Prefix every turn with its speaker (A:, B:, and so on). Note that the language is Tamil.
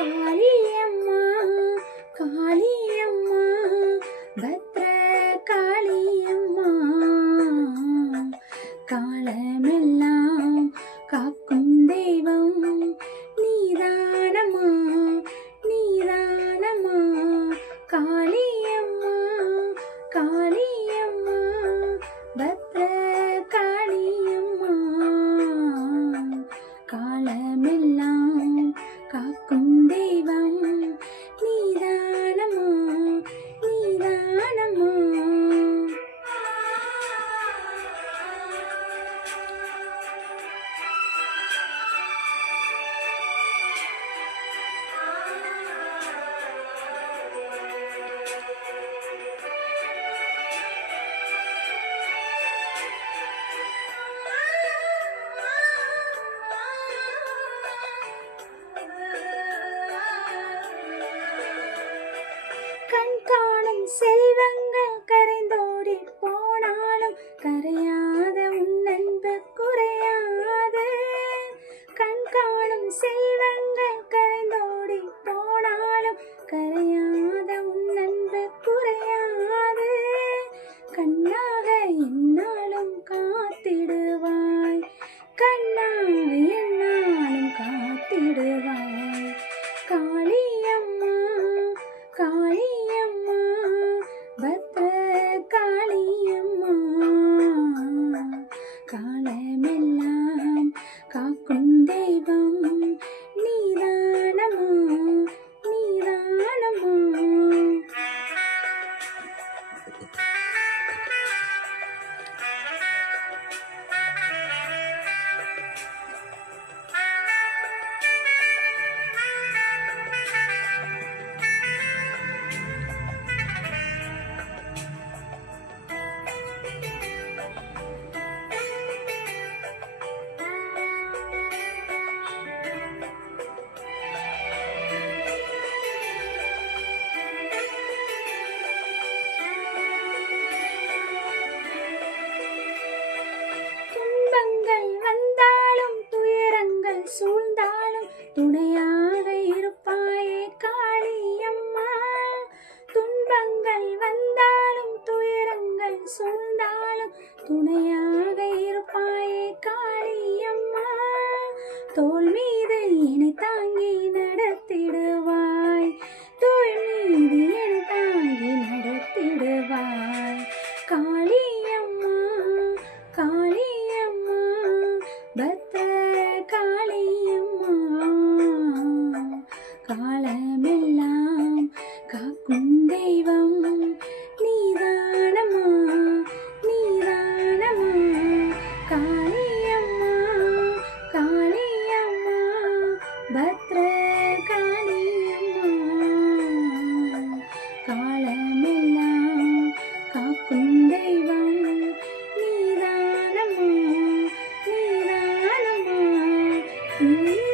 A: காளியம்மா காலமெல்லாம் காக்கும் தெய்வம் நீ செல்வங்கள் கரைந்தோடி போனாலும் கரையாத உன் அன்பு குறையாது. கண் காணும் செல்வங்கள் கரைந்தோடி போனாலும் கரையாத உன் அன்பு குறையாது. கண்ணாக என்னாலும் காத்திடுவாய். கண்ணாக என்னாலும் காத்திடுவாய். காளியம்மா காளி 干嘞 துணையாக இருப்பாயே காளியம்மா. துன்பங்கள் வந்தாலும் துயரங்கள் சூழ்ந்தாலும் துணையாக இருப்பாயே காளியம்மா. தோல் மீது என்னை தாங்கி நடத்திடுவாய். Mm-hmm.